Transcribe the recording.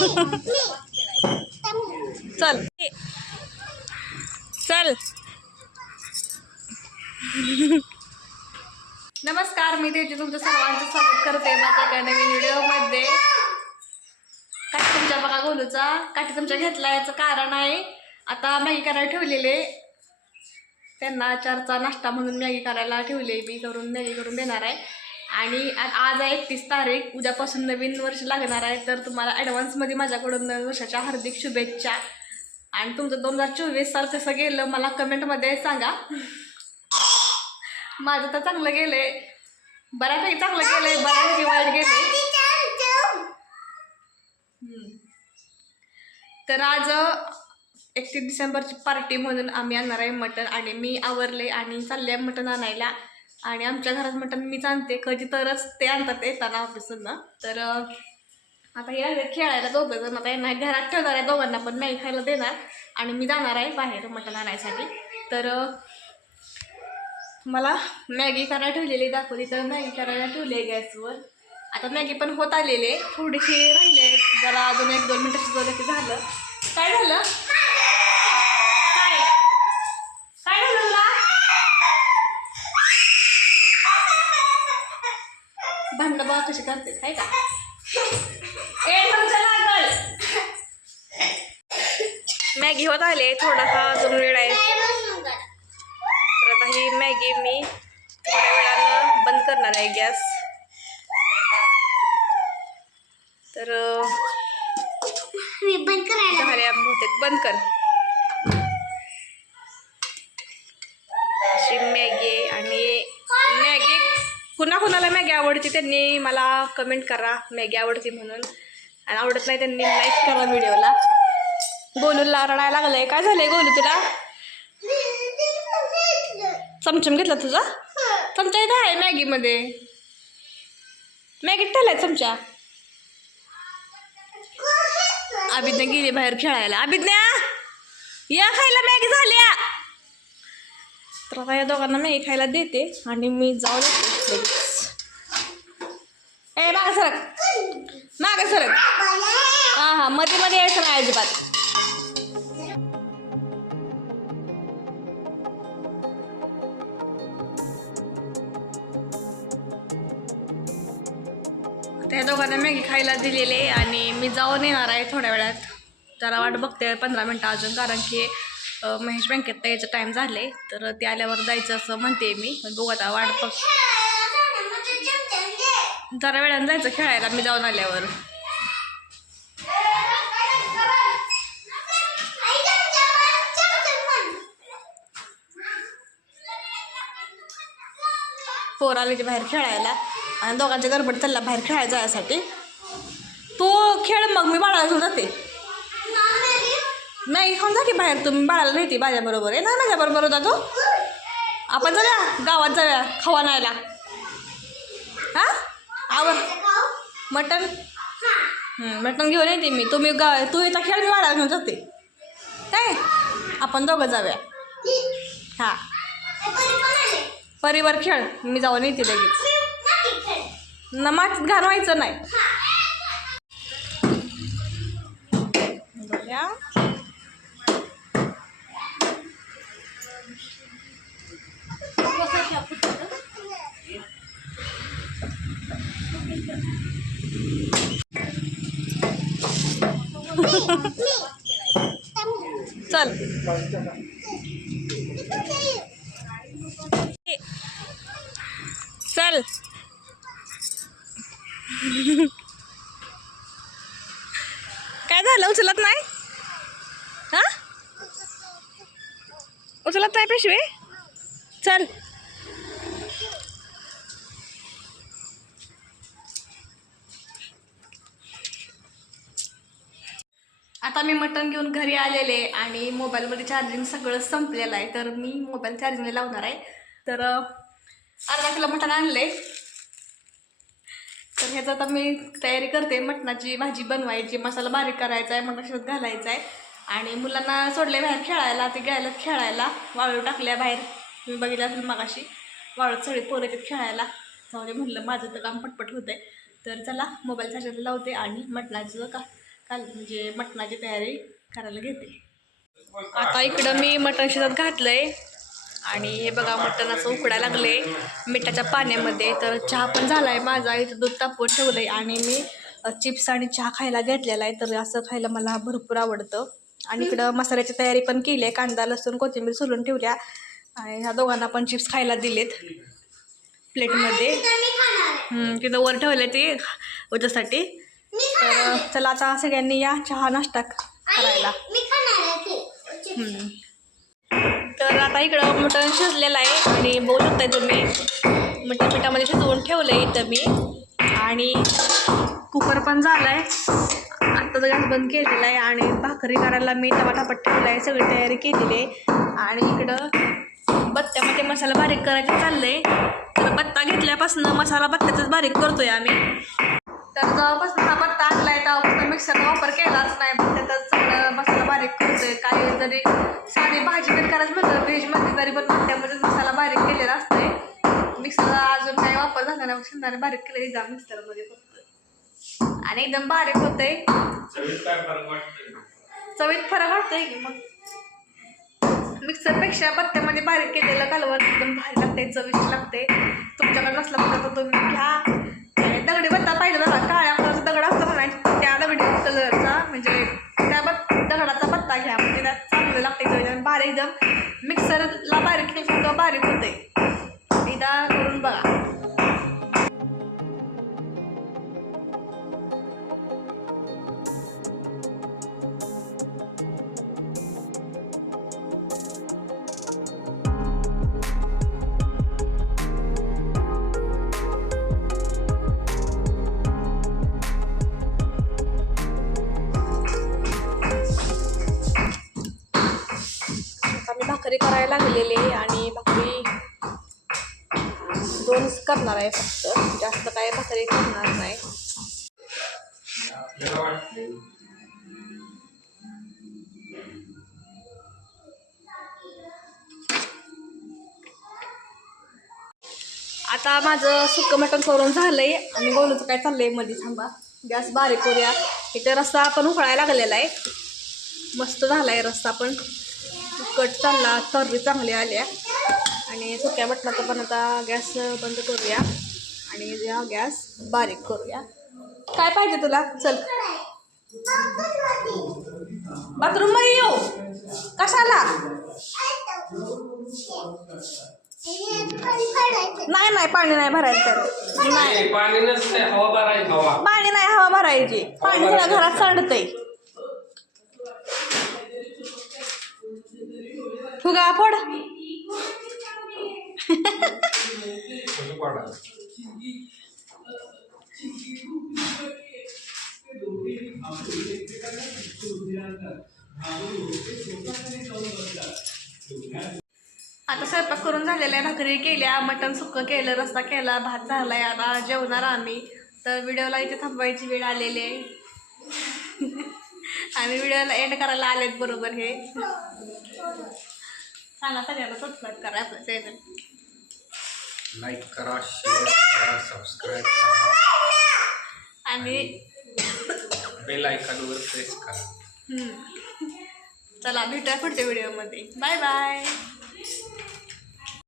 चल. चल. नमस्कार मी त्याची तुमचं सर्वांचं स्वागत करते माझ्या एका नवीन व्हिडिओमध्ये. काठी तुमच्या बघा गोलूचा. काठी तुमच्या घेतला याचं कारण आहे आता मॅगी करायला ठेवलेले. त्यांना चारचा नाश्ता म्हणून मॅगी करायला ठेवले मी करून मॅगी करून देणार आहे. आणि आज आहे एकतीस तारीख. उद्यापासून नवीन वर्ष लागणार आहे. तर तुम्हाला ॲडव्हान्समध्ये माझ्याकडून नवीन वर्षाच्या हार्दिक शुभेच्छा. आणि तुमचं दोन हजार चोवीस साल कसं गेलं मला कमेंटमध्ये सांगा. माझं तर चांगलं गेलंय. बऱ्यापैकी चांगलं गेलंय बऱ्यापैकी वाईट गेलंय. तर आज एकतीस डिसेंबरची पार्टी म्हणून आम्ही आणणार आहे मटण. आणि मी आवरले आणि चालले मटण आणायला. आणि आमच्या घरात मटण मीच आणते. कधी तरच ते आणतात येताना ऑफिसना तर आता हे खेळायला दोघं जण आता यांना घरात ठेवणार आहे दोघांना पण मॅगी खायला देणार. आणि मी जाणार आहे बाहेर मटण आणायसाठी. तर मला मॅगी करायला ठेवलेली दाखवली तर मॅगी करायला ठेवली आहे गॅसवर. आता मॅगी पण होत आलेले थोडीशी राहिले जरा अजून एक दोन मिनटं शिजवलं की झालं. काय झालं काय काय झालं तुला भांडणं बघा कशी करते? काय का? मॅगी होत आले. थोडासा अजून वेळ आहे. तर आता ही मॅगी मी थोड्या वेळानं बंद करणार आहे गॅस. तर बंद करायला बहुतेक बंद कर. अशी मॅगी कुणा कुणाला मॅगी आवडते त्यांनी मला कमेंट करा मॅगी आवडते म्हणून. आणि आवडत नाही त्यांनी लाईक करा व्हिडिओला गोलूला रडायला लागलंय. काय झालंय गोलू तुला? चमचम घेतला तुझा? चमचा इथं आहे मॅगीमध्ये. मॅगीत ठेवलाय चमचा. अभिज्ञा गेली बाहेर खेळायला. अभिज्ञा या खायला मॅगी झाल्या तर आता या दोघांना मॅगी खायला देते आणि मी जाऊन ए माग सरक. माग सरक. हा हा मध्ये मध्ये यायचं नाही अजिबात. त्या दोघांना मॅगी खायला दिलेले आणि मी जाऊन येणार आहे थोड्या वेळात. जरा वाट बघते पंधरा मिनटं अजून कारण की महेश बँकेत यायचं टाईम झाले तर ते आल्यावर जायचं असं म्हणते मी. बघू आता वाट बघ. जरा वेळानं जायचं खेळायला मी जाऊन आल्यावर. पोर आले ते बाहेर खेळायला. आणि दोघांच्या गडबड चालला बाहेर खेळायला जायसाठी तो खेळ मग मी बाळाला घेऊन जाते. नाही खाऊन जा की बाहेर. तुम्ही बाळाला नेते माझ्याबरोबर. आहे ना माझ्याबरोबर होता तो आपण जाऊया गावात जाऊया खवा न्यायला. हां? आवर. मटण? मटन मटण घेऊन येते मी. तुम्ही गा तू येता खेळ मी बाळाला घेऊन जाते. काय? आपण दोघं जाऊया. हां. परिवार खेळ. मी जाऊन येते लगेच. नमाज घालवायचं नाही. चल. काय झालं? उचलत नाही? हा? उचलत नाही पेशवे? चल. आता मी मटण घेऊन घरी आलेले आणि मोबाईलमध्ये चार्जिंग सगळं संपलेलं आहे. तर मी मोबाईल चार्जिंगला लावणार आहे. तर अर्धा किलो मटण आणले तर ह्याचं आता मी तयारी करते. मटणाची भाजी बनवायची मसाला बारीक करायचा आहे मटण शिजत घालायचा आहे. आणि मुलांना सोडले बाहेर खेळायला ते गेलं खेळायला. वाळू टाकल्या बाहेर. तुम्ही बघितलं असेल मगाशी. वाळूत सगळे पोरं खेळायला. जाऊ म्हणलं माझं तर काम पटपट होतं आहे तर चला मोबाईल चार्जरला लावते आणि मटणाचं का काल म्हणजे मटणाची तयारी करायला घेते. आता इकडं मी मटण शिजत घातलंय. आणि हे बघा मटण असं उकडायला लागले मिठाच्या पाण्यामध्ये. तर चहा पण झालाय माझा. इथं दूध तापवून ठेवलंय. आणि मी चिप्स आणि चहा खायला घेतलेला आहे. तर असं खायला मला भरपूर आवडतं. आणि इकडं मसाल्याची तयारी पण केली आहे कांदा लसूण कोथिंबीर सोलून ठेवल्या. आणि ह्या दोघांना पण चिप्स खायला दिलेत. प्लेटमध्ये. आहे. तिथं वर ठेवले ते उद्यासाठी. तर चला आता सगळ्यांनी या चहा नाश्ता करायला. तर आता इकडं मटण शिजलेलं आहे आणि बघू शकताय तुम्ही. मटण पिठामध्ये शिजवून ठेवलं आहे इथं मी. आणि कुकर पण झाला आहे आत्ताच गॅस बंद केलेला आहे आणि भाकरी करायला मी टमाटापट ठेवला आहे सगळी तयारी केलेली आहे. आणि इकडं बत्त्यामध्ये मसाला बारीक करायचं चाललं आहे तर बत्ता घेतल्यापासून मसाला बत्त्याचाच बारीक करतोय आम्ही. तर जेव्हापासून पत्ता आणलाय तेव्हापासून मिक्सरचा वापर केलाच नाही. पण त्यातच सगळं मसाला बारीक करतोय. काही जरी साधी भाजी पण करायचं म्हणलं व्हेजमध्ये तरी पण पत्त्यामध्येच मसाला बारीक केलेला असतोय. मिक्सरचा अजून काही वापर झाला नाही. शेंदाने बारीक केलं एकदम मिक्सरमध्ये फक्त. आणि एकदम बारीक होतंय. चवीत फरक वाटतोय? की मग. मिक्सरपेक्षा पत्त्यामध्ये बारीक केलेलं कालवण एकदम भारी लागते चविष्ट लागते तुमच्याकडे नसला तर तुम्ही घ्या. दगडी बत्ता पाहिजे काळ्या एकदम मिक्सरला बारीक सुद्धा बारीक होते करायला लागलेली आहे आणि भाकरी दोनच करणार आहे फक्त. जास्त काय भाकरी करणार नाही. आता माझं सुक्क मटण करून झालंय आणि गोलूचं काय चाललंयमध्ये थांबा. गॅस बारीक करूया. इथे रस्सा आपण उकळायला लागलेला आहे. मस्त झालाय रस्ता रस्सा पण. कट चालला तर्री चांगली आल्या. आणि सुक्या मटणाचा पण आता गॅस बंद करूया. आणि या गॅस बारीक करूया. काय पाहिजे तुला? चल. बाथरूममध्ये येऊ. कशाला? नाही नाही पाणी नाही भरायचं. नाही पाणी नसते हवा भराय हवा. पाणी नाही हवा भरायची. पाणी सगळं घरात सांडतंय. फुगा फोड. आता स्वयंपाक करून झालेल्या आहे भाकरी केल्या मटण सुकं केलं रस्ता केला भात झालाय आता जेवणार आम्ही. तर व्हिडिओला इथे थांबवायची वेळ आलेली आहे. आम्ही व्हिडिओला एंड करायला आलेत बरोबर हे. सांगा सगळ्यांना सबस्क्राईब करा आपलं चॅनल लाईक करा शेअर करा सबस्क्राईब करा. आणि बेल आयकॉनवर प्रेस करा. हम्म. चला भेटूया पुढच्या व्हिडिओमध्ये बाय बाय